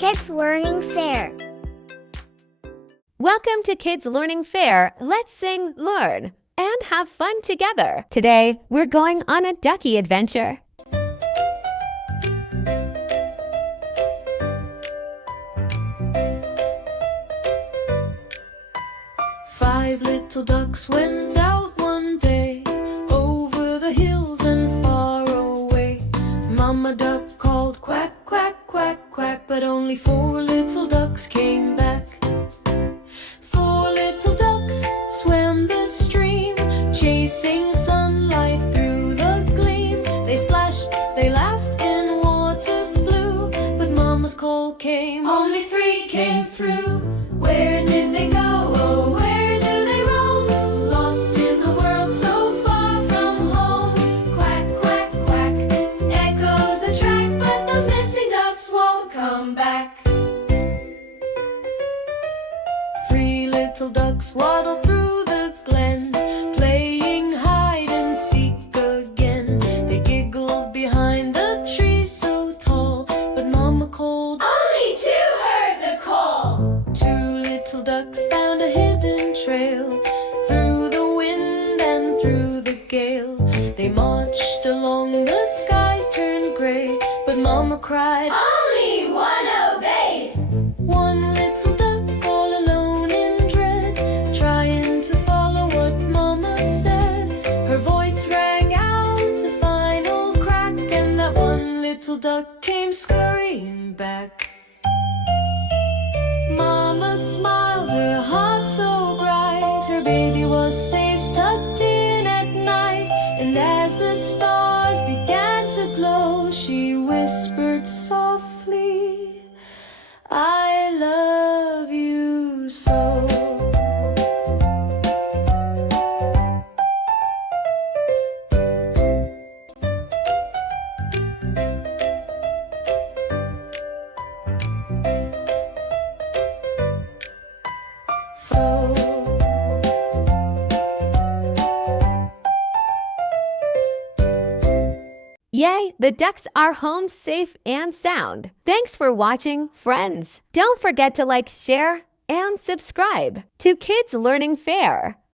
Kids Learning Fair. Welcome to Kids Learning Fair. Let's sing, learn, and have fun together. Today, we're going on a ducky adventure. Five little ducks went out one day, over the hills and far away. Mama duck called quack, quack, quack, quack, but only four little ducks came back. Four little ducks swam the stream, chasing sunlight through the gleam. They splashed, they laughed in waters blue, but Mama's call came, only three came through. Where did they go? Oh, where do they roam? Lost in the world so far from home. Quack, quack, quack, echoes the track, but those missing ducks won't come back. Three little ducks waddled through the glen, playing hide and seek again. They giggled behind the tree so tall, but Mama called, only two heard the call. Two little ducks found a hidden trail, through the wind and through the gale. They marched along, the skies turned gray, but Mama cried, only one obeyed. One little duck all alone in dread, trying to follow what Mama said. Her voice rang out to final crack, and that one little duck came scurrying back. Mama smiled, her heart so bright. Her baby was safe tucked in at night. And as the stars began to glow, she whispered softly, I love you so. Yay, the ducks are home safe and sound. Thanks for watching, friends. Don't forget to like, share, and subscribe to Kids Learning Fair.